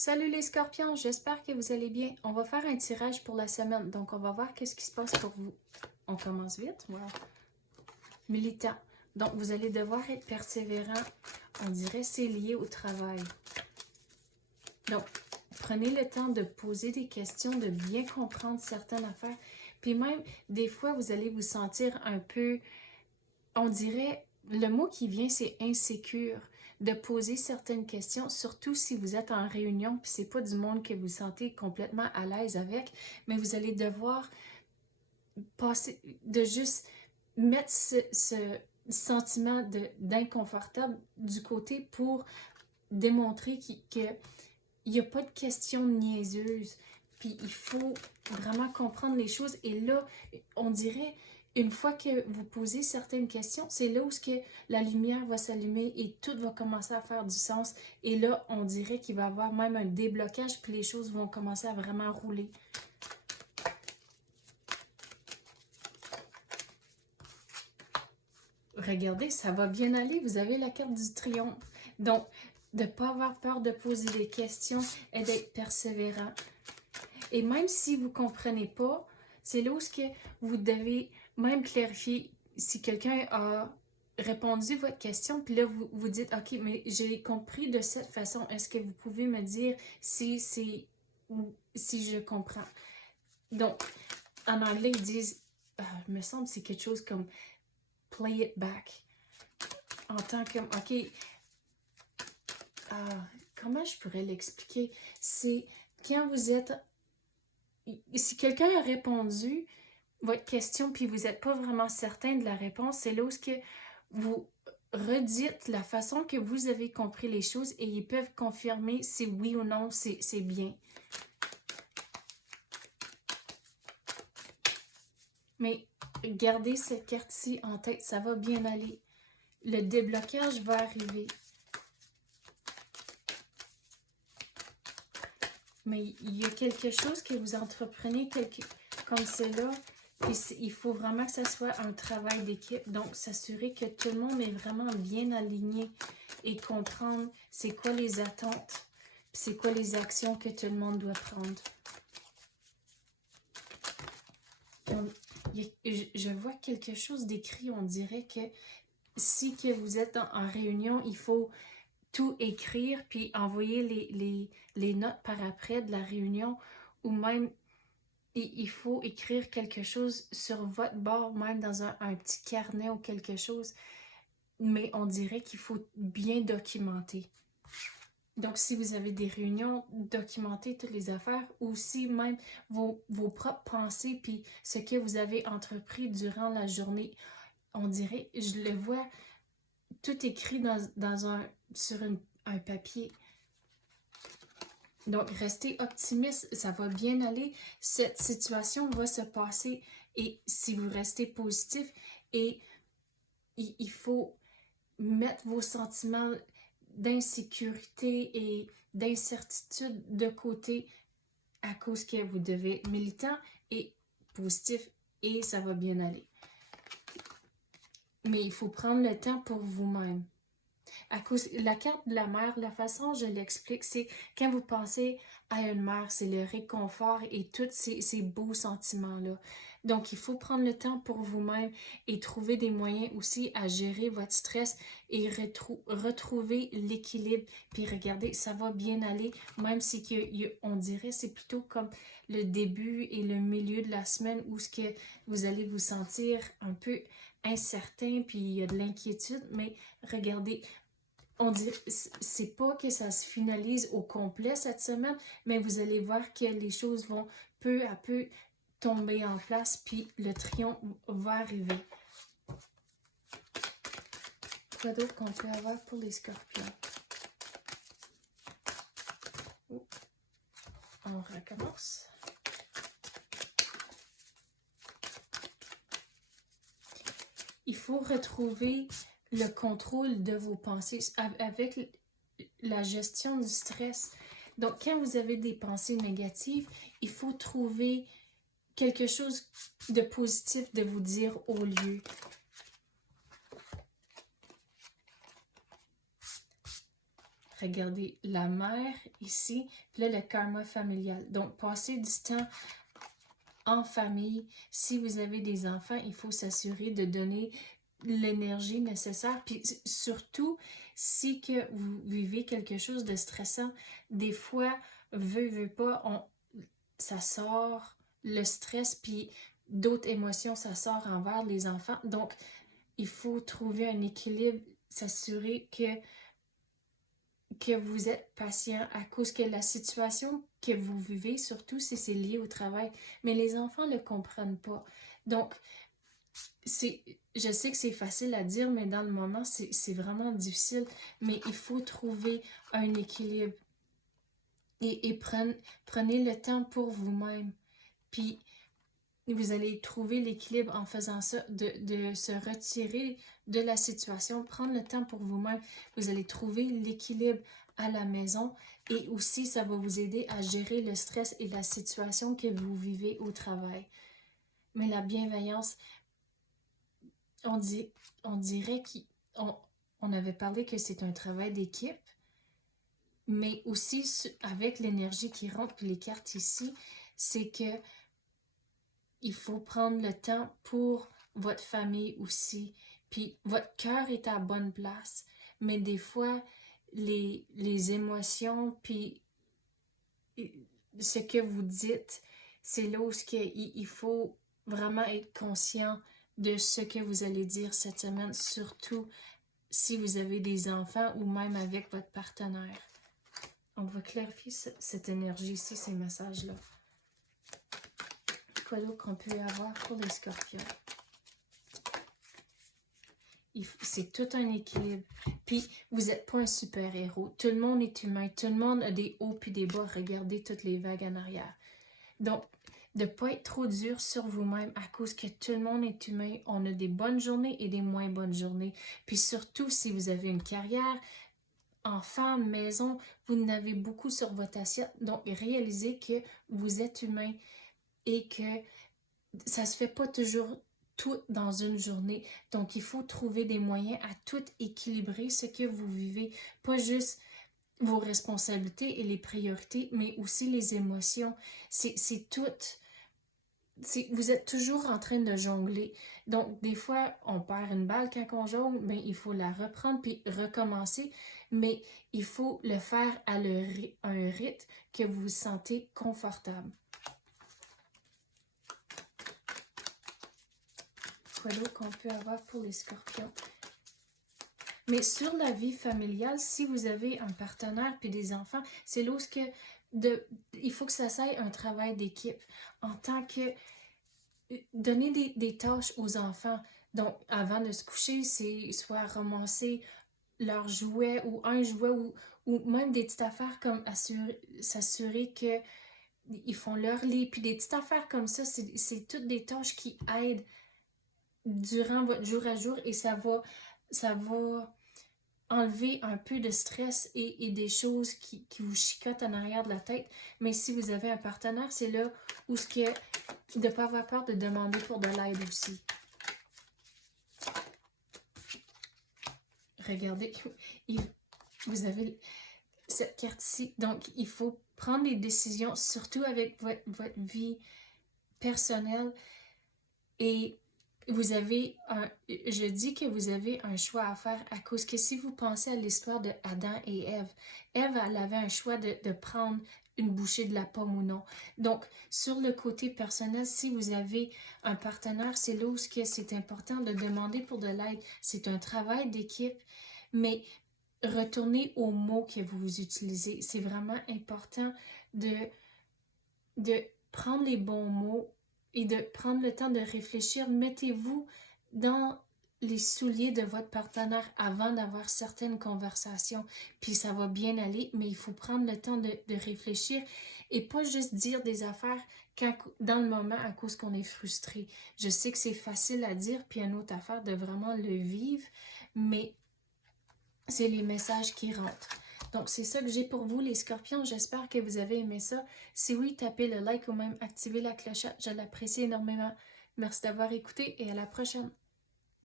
Salut les scorpions, j'espère que vous allez bien. On va faire un tirage pour la semaine, donc on va voir qu'est-ce qui se passe pour vous. On commence vite, wow. Militant. Donc vous allez devoir être persévérant. On dirait c'est lié au travail. Donc, prenez le temps de poser des questions, de bien comprendre certaines affaires. Puis même, des fois, vous allez vous sentir un peu, on dirait, le mot qui vient, c'est insécure. De poser certaines questions, surtout si vous êtes en réunion, puis c'est pas du monde que vous sentez complètement à l'aise avec, mais vous allez devoir passer, de juste mettre ce sentiment d'inconfortable du côté pour démontrer qu'il n'y a pas de questions niaiseuses. Puis il faut vraiment comprendre les choses. Et là, on dirait, une fois que vous posez certaines questions, c'est là où la lumière va s'allumer et tout va commencer à faire du sens. Et là, on dirait qu'il va y avoir même un déblocage, puis les choses vont commencer à vraiment rouler. Regardez, ça va bien aller. Vous avez la carte du triomphe. Donc, de ne pas avoir peur de poser des questions et d'être persévérant. Et même si vous ne comprenez pas, c'est là où vous devez même clarifier si quelqu'un a répondu à votre question, puis là, vous dites, OK, mais j'ai compris de cette façon. Est-ce que vous pouvez me dire si je comprends? Donc, en anglais, ils disent, il me semble que c'est quelque chose comme play it back. En tant que, OK, comment je pourrais l'expliquer? C'est quand vous êtes, si quelqu'un a répondu votre question puis vous n'êtes pas vraiment certain de la réponse, c'est là où vous redites la façon que vous avez compris les choses et ils peuvent confirmer si oui ou non c'est bien. Mais gardez cette carte-ci en tête, ça va bien aller. Le déblocage va arriver. Mais il y a quelque chose que vous entreprenez comme cela, puis il faut vraiment que ça soit un travail d'équipe. Donc, s'assurer que tout le monde est vraiment bien aligné et comprendre c'est quoi les attentes, puis c'est quoi les actions que tout le monde doit prendre. Donc, je vois quelque chose d'écrit, on dirait que si que vous êtes en réunion, il faut tout écrire puis envoyer les notes par après de la réunion ou même il faut écrire quelque chose sur votre bord, même dans un petit carnet ou quelque chose, mais on dirait qu'il faut bien documenter. Donc, si vous avez des réunions, documentez toutes les affaires ou si même vos propres pensées puis ce que vous avez entrepris durant la journée, on dirait, je le vois tout écrit sur un papier. Donc, restez optimiste, ça va bien aller. Cette situation va se passer et si vous restez positif et il faut mettre vos sentiments d'insécurité et d'incertitude de côté à cause que vous devez être militant et positif et ça va bien aller. Mais il faut prendre le temps pour vous-même. À cause la carte de la mer, la façon dont je l'explique, c'est quand vous pensez à une mer, c'est le réconfort et tous ces beaux sentiments-là. Donc, il faut prendre le temps pour vous-même et trouver des moyens aussi à gérer votre stress et retrouver l'équilibre. Puis regardez, ça va bien aller, même si on dirait c'est plutôt comme le début et le milieu de la semaine où vous allez vous sentir un peu incertain, puis il y a de l'inquiétude, mais regardez, on dit, c'est pas que ça se finalise au complet cette semaine, mais vous allez voir que les choses vont peu à peu tomber en place, puis le triomphe va arriver. Quoi d'autre qu'on peut avoir pour les scorpions? On recommence. Il faut retrouver le contrôle de vos pensées avec la gestion du stress. Donc, quand vous avez des pensées négatives, il faut trouver quelque chose de positif de vous dire au lieu. regardez, la mère ici, puis là, le karma familial. Donc, passez du temps en famille. Si vous avez des enfants, il faut s'assurer de donner l'énergie nécessaire. Puis surtout, si que vous vivez quelque chose de stressant, des fois, veut pas, ça sort le stress, puis d'autres émotions, ça sort envers les enfants. Donc, il faut trouver un équilibre, s'assurer que vous êtes patient à cause que la situation que vous vivez, surtout si c'est lié au travail, mais les enfants ne le comprennent pas. Donc, je sais que c'est facile à dire, mais dans le moment, c'est vraiment difficile. Mais il faut trouver un équilibre et prenez le temps pour vous-même. Puis, vous allez trouver l'équilibre en faisant ça, de se retirer de la situation, prendre le temps pour vous-même. Vous allez trouver l'équilibre à la maison et aussi ça va vous aider à gérer le stress et la situation que vous vivez au travail. Mais la bienveillance, on dirait qu'on avait parlé que c'est un travail d'équipe, mais aussi avec l'énergie qui rentre puis les cartes ici, c'est que il faut prendre le temps pour votre famille aussi. Puis votre cœur est à la bonne place. Mais des fois, les émotions, puis ce que vous dites, c'est là où il faut vraiment être conscient de ce que vous allez dire cette semaine, surtout si vous avez des enfants ou même avec votre partenaire. On va clarifier cette énergie ici, ces messages-là. Quoi d'autre qu'on peut avoir pour les scorpions? C'est tout un équilibre. Puis, vous n'êtes pas un super-héros. Tout le monde est humain. Tout le monde a des hauts puis des bas. Regardez toutes les vagues en arrière. Donc, de ne pas être trop dur sur vous-même à cause que tout le monde est humain. On a des bonnes journées et des moins bonnes journées. Puis surtout, si vous avez une carrière, enfant, maison, vous en avez beaucoup sur votre assiette. Donc, réalisez que vous êtes humain et que ça se fait pas toujours tout dans une journée. Donc, il faut trouver des moyens à tout équilibrer ce que vous vivez. Pas juste vos responsabilités et les priorités, mais aussi les émotions. C'est tout. Vous êtes toujours en train de jongler. Donc, des fois, on perd une balle quand on jongle, mais il faut la reprendre puis recommencer. Mais il faut le faire à un rythme que vous vous sentez confortable. Quoi d'autre qu'on peut avoir pour les scorpions? Mais sur la vie familiale, si vous avez un partenaire puis des enfants, c'est là où il faut que ça soit un travail d'équipe. En tant que donner des tâches aux enfants. Donc, avant de se coucher, c'est soit ramasser leurs jouets ou un jouet ou même des petites affaires comme s'assurer que ils font leur lit. Puis des petites affaires comme ça, c'est toutes des tâches qui aident durant votre jour à jour et ça va enlever un peu de stress et des choses qui vous chicotent en arrière de la tête. Mais si vous avez un partenaire, c'est là où de ne pas avoir peur de demander pour de l'aide aussi. Regardez, vous avez cette carte ici. Donc, il faut prendre des décisions, surtout avec votre vie personnelle. Et je dis que vous avez un choix à faire à cause que si vous pensez à l'histoire de Adam et Ève, Ève, elle avait un choix de prendre une bouchée de la pomme ou non. Donc, sur le côté personnel, si vous avez un partenaire, c'est là où c'est important de demander pour de l'aide. C'est un travail d'équipe, mais retournez aux mots que vous utilisez. C'est vraiment important de prendre les bons mots et de prendre le temps de réfléchir. Mettez-vous dans les souliers de votre partenaire avant d'avoir certaines conversations. Puis ça va bien aller, mais il faut prendre le temps de réfléchir et pas juste dire des affaires dans le moment à cause qu'on est frustré. Je sais que c'est facile à dire, puis une autre affaire de vraiment le vivre, mais c'est les messages qui rentrent. Donc, c'est ça que j'ai pour vous, les scorpions. J'espère que vous avez aimé ça. Si oui, tapez le like ou même activez la clochette. Je l'apprécie énormément. Merci d'avoir écouté et à la prochaine.